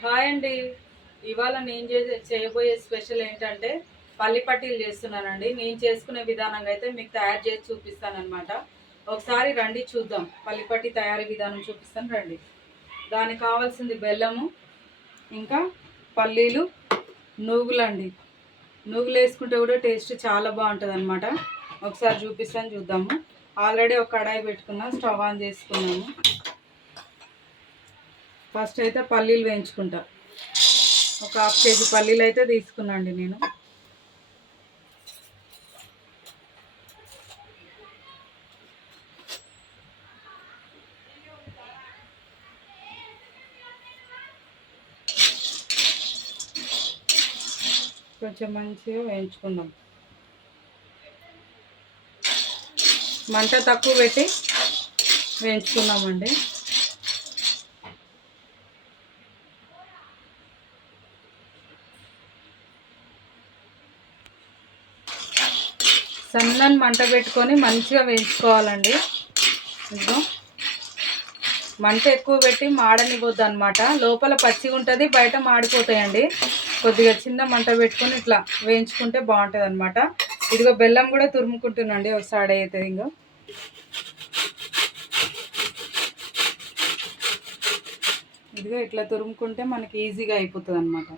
Hi అండి. ఇవాళ నేను చేయబోయే స్పెషల్ ఏంటంటే పల్లి పట్టీలు చేస్తున్నానండి. నేను చేసుకునే విధానంగా అయితే మీకు తయారు చేసి చూపిస్తానన్నమాట. ఒకసారి రండి చూద్దాం. పల్లి పట్టి తయారీ విధానం చూపిస్తాను రండి. దానికి కావాల్సింది బెల్లము, ఇంకా పల్లీలు, నూగులండి. నూగులు వేసుకుంటే కూడా టేస్ట్ చాలా బాగుంటుంది అనమాట. ఒకసారి చూపిస్తాను చూద్దాము. ఆల్రెడీ ఒక కడాయి పెట్టుకున్నాం, స్టవ్ ఆన్ చేసుకున్నాము. ఫస్ట్ అయితే పల్లీలు వేయించుకుంటా. ఒక హాఫ్ కేజీ పల్లీలు అయితే తీసుకున్నాండి నేను. కొంచెం మంచిగా వేయించుకుందాం. మంట తక్కువ పెట్టి వేయించుకున్నామండి. సన్నని మంట పెట్టుకొని మంచిగా వేయించుకోవాలండి. ఇదిగో మంట ఎక్కువ పెట్టి మాడనివ్వద్దు అనమాట. లోపల పచ్చిగా ఉంటుంది, బయట మాడిపోతాయండి. కొద్దిగా చిన్న మంట పెట్టుకొని ఇట్లా వేయించుకుంటే బాగుంటుంది అనమాట. ఇదిగో బెల్లం కూడా తురుముకుంటున్నాండి. ఒకసారి అవుతుంది. ఇంకో ఇదిగో ఇట్లా తురుముకుంటే మనకి ఈజీగా అయిపోతుంది అనమాట.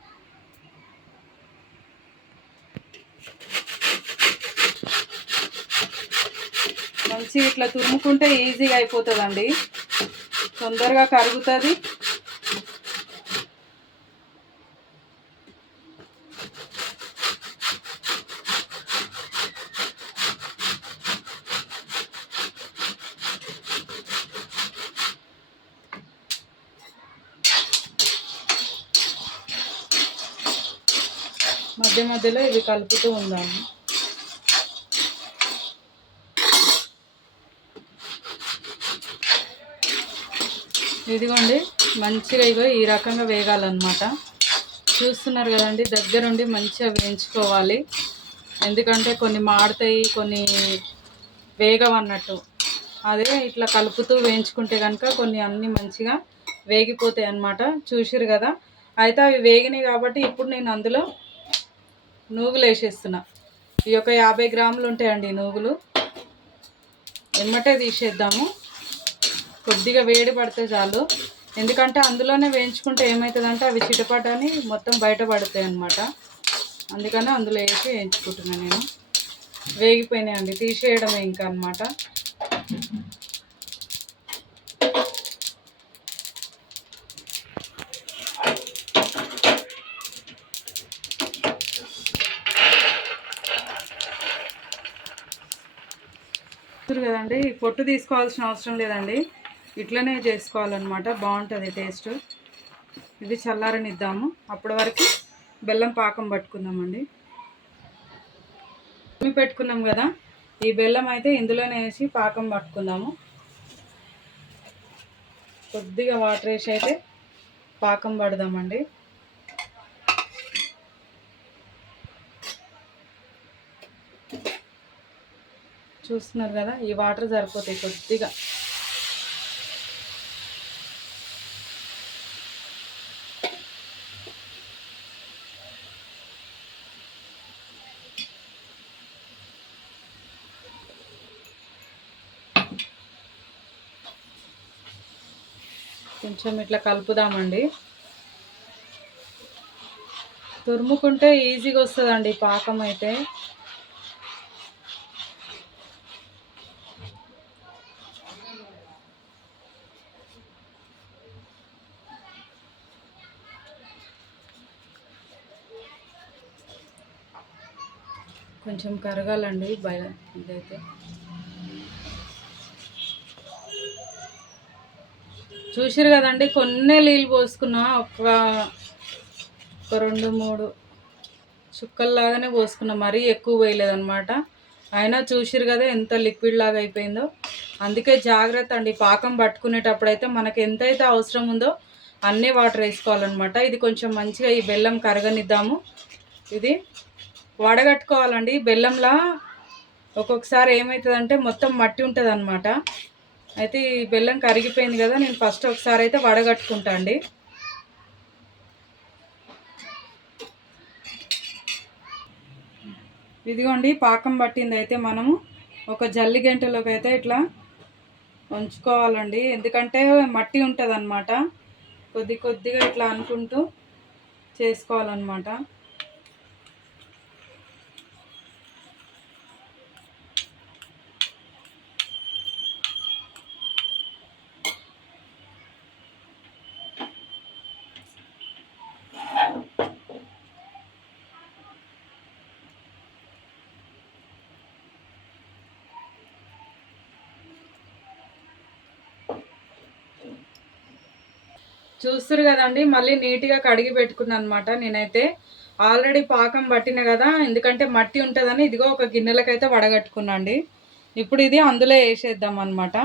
మంచిగా ఇట్లా తురుముకుంటే ఈజీగా అయిపోతుందండి, తొందరగా కరుగుతుంది. మధ్య మధ్యలో ఇవి కలుపుతూ ఉందాము. ఇదిగోండి మంచిగా ఇగో ఈ రకంగా వేగాలన్నమాట. చూస్తున్నారు కదండి, దగ్గరుండి మంచిగా వేయించుకోవాలి. ఎందుకంటే కొన్ని మాడతాయి, కొన్ని వేగవన్నట్టు. అదే ఇట్లా కలుపుతూ వేయించుకుంటే కనుక కొన్ని అన్నీ మంచిగా వేగిపోతాయి అన్నమాట. చూసిరు కదా. అయితే అవి వేగినాయి కాబట్టి ఇప్పుడు నేను అందులో నూగులు వేసేస్తున్నా. ఈ యొక్క 50 గ్రాములు ఉంటాయండి నూగులు. ఎమ్మటే తీసేద్దాము. కొద్దిగా వేడి పడితే చాలు. ఎందుకంటే అందులోనే వేయించుకుంటే ఏమవుతుందంటే అవి చిటపటని మొత్తం బయట పడతాయి అన్నమాట. అందుకని అందులో వేసి వేయించుకుంటున్నాను నేను. వేగిపోయినాయండి, తీసేయడమే ఇంకా అన్నమాట. కదండి, పొట్టు తీసుకోవాల్సిన అవసరం లేదండి, ఇట్లనే చేసుకోవాలన్నమాట. బాగుంటుంది టేస్ట్. ఇది చల్లారనిద్దాము. అప్పటి వరకు బెల్లం పాకం పట్టుకుందామండి. పెట్టుకున్నాం కదా, ఈ బెల్లం అయితే ఇందులోనే వేసి పాకం పట్టుకుందాము. కొద్దిగా వాటర్ వేసి అయితే పాకం పడదామండి. చూస్తున్నారు కదా, ఈ వాటర్ సరిపోతాయి కొద్దిగా. కొంచెం ఇట్లా కలుపుదామండి. తురుముకుంటే ఈజీగా వస్తుందండి పాకం అయితే. కొంచెం కరగాలండి ఇదైతే. చూసిరు కదండి, కొన్ని నీళ్ళు పోసుకున్నా. ఒక 2-3 చుక్కల్లాగానే పోసుకున్నా, మరీ ఎక్కువ వేయలేదన్నమాట. అయినా చూసిరు కదా ఎంత లిక్విడ్ లాగా అయిపోయిందో. అందుకే జాగ్రత్త అండి, పాకం పట్టుకునేటప్పుడు అయితే మనకు ఎంతైతే అవసరం ఉందో అన్నీ వాటర్ వేసుకోవాలన్నమాట. ఇది కొంచెం మంచిగా ఈ బెల్లం కరగనిద్దాము. ఇది వడగట్టుకోవాలండి. బెల్లంలా ఒక్కొక్కసారి ఏమవుతుందంటే మొత్తం మట్టి ఉంటుంది అన్నమాట. అయితే ఈ బెల్లం కరిగిపోయింది కదా, నేను ఫస్ట్ ఒకసారి అయితే వడగట్టుకుంటా అండి. ఇదిగోండి పాకం పట్టింది అయితే మనము ఒక జల్లి గంటలోకి అయితే ఇట్లా ఉంచుకోవాలండి. ఎందుకంటే మట్టి ఉంటుంది అన్నమాట. కొద్ది కొద్దిగా ఇట్లా అనుకుంటూ చేసుకోవాలన్నమాట. చూస్తారు కదండి, మళ్ళీ నీట్గా కడిగి పెట్టుకున్నాను అనమాట. నేనైతే ఆల్రెడీ పాకం పట్టిన కదా, ఎందుకంటే మట్టి ఉంటుందని ఇదిగో ఒక గిన్నెలకైతే వడగట్టుకున్నాండి. ఇప్పుడు ఇది అందులో వేసేద్దాం అనమాట.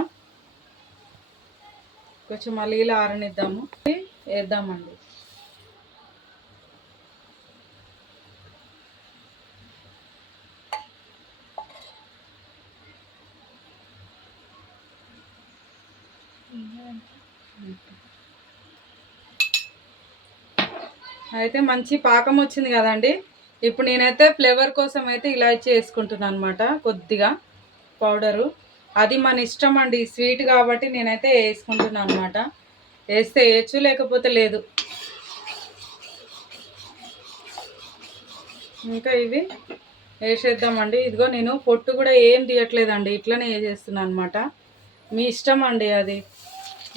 కొంచెం మళ్ళీ ఇలా ఆరనిద్దాము, వేద్దామండి. అయితే మంచి పాకం వచ్చింది కదండి. ఇప్పుడు నేనైతే ఫ్లేవర్ కోసం అయితే ఇలాచి వేసుకుంటున్నాను అనమాట. కొద్దిగా పౌడరు, అది మన ఇష్టం అండి. స్వీట్ కాబట్టి నేనైతే వేసుకుంటున్నాను అనమాట. వేస్తే వేయచ్చు, లేకపోతే లేదు. ఇంకా ఇవి వేసేద్దామండి. ఇదిగో నేను పొట్టు కూడా ఏం తీయట్లేదండి, ఇట్లనే వేసేస్తున్నాను అనమాట. మీ ఇష్టం అండి, అది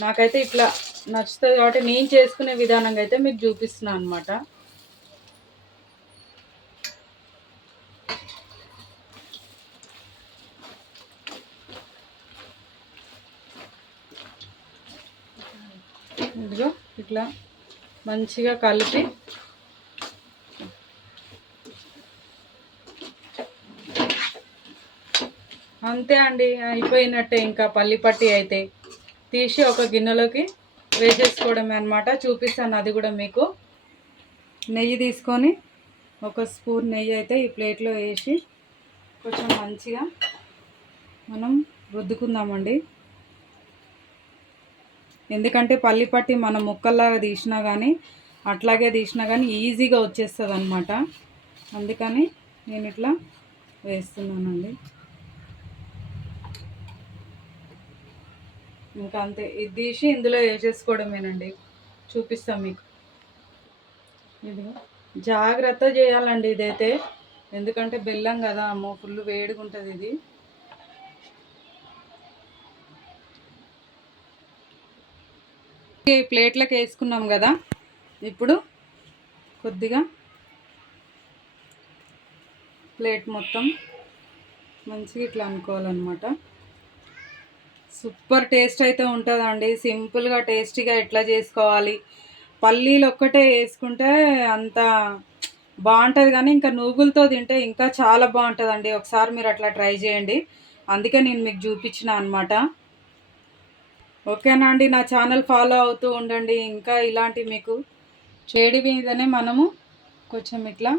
నాకైతే ఇట్లా నచ్చుతుంది కాబట్టి నేను చేసుకునే విధానంగా అయితే మీకు చూపిస్తున్నాను అనమాట. ఇదిగో ఇట్లా మంచిగా కలిపి అంతే అండి, అయిపోయినట్టే. ఇంకా పల్లి పట్టి అయితే తీసి ఒక గిన్నెలోకి వేసేసుకోవడమే అనమాట. చూపిస్తాను అది కూడా మీకు. నెయ్యి తీసుకొని ఒక స్పూన్ నెయ్యి అయితే ఈ ప్లేట్లో వేసి కొంచెం మంచిగా మనం రుద్దుకుందామండి. ఎందుకంటే పల్లి పట్టి మనం ముక్కల్లాగా తీసినా కానీ అట్లాగే తీసినా కానీ ఈజీగా వచ్చేస్తుంది అనమాట. అందుకని నేను ఇట్లా వేస్తున్నానండి. ఇంకా అంతే, ఇది తీసి ఇందులో వేసేసుకోవడమేనండి. చూపిస్తాం మీకు. ఇదిగో జాగ్రత్త చేయాలండి ఇదైతే, ఎందుకంటే బెల్లం కదా, అమ్మో ఫుల్ వేడిగా ఉంటుంది ఇది. ఈ ప్లేట్లకు వేసుకున్నాం కదా, ఇప్పుడు కొద్దిగా ప్లేట్ మొత్తం మంచిగా ఇట్లా అనుకోవాలన్నమాట. సూపర్ టేస్ట్ అయితే ఉంటుందండి. సింపుల్గా టేస్టీగా ఎట్లా చేసుకోవాలి, పల్లీలు ఒక్కటే వేసుకుంటే అంత బాగుంటుంది, కానీ ఇంకా నువ్వులతో తింటే ఇంకా చాలా బాగుంటుందండి. ఒకసారి మీరు అట్లా ట్రై చేయండి, అందుకే నేను మీకు చూపించిన అనమాట. ఓకేనా అండి, నా ఛానల్ ఫాలో అవుతూ ఉండండి. ఇంకా ఇలాంటి మీకు చేడి మీదనే మనము కొంచెం ఇట్లా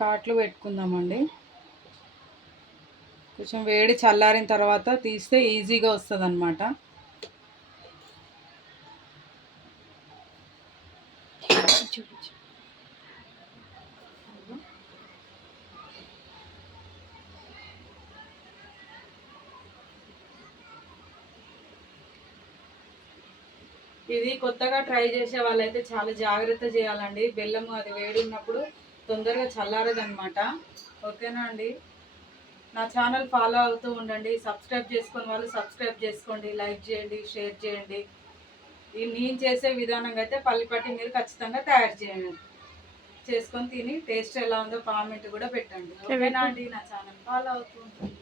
కాట్లు పెట్టుకుందామండి. కొంచెం వేడి చల్లారిన తర్వాత తీస్తే ఈజీగా వస్తుంది అన్నమాట. ఇది కొత్తగా ట్రై చేసే వాళ్ళైతే చాలా జాగ్రత్త చేయాలండి. బెల్లం అది వేడి ఉన్నప్పుడు తొందరగా చల్లారదనమాట. ఓకేనా అండి, నా ఛానల్ ఫాలో అవుతూ ఉండండి. సబ్స్క్రైబ్ చేసుకుని వాళ్ళు సబ్స్క్రైబ్ చేసుకోండి, లైక్ చేయండి, షేర్ చేయండి. నేను చేసే విధానంగా అయితే పల్లిపట్టి మీరు ఖచ్చితంగా తయారు చేయండి, చేసుకొని తిని టేస్ట్ ఎలా ఉందో కామెంట్ కూడా పెట్టండి. ఓకేనా అండి, నా ఛానల్ ఫాలో అవుతూ ఉంటుంది.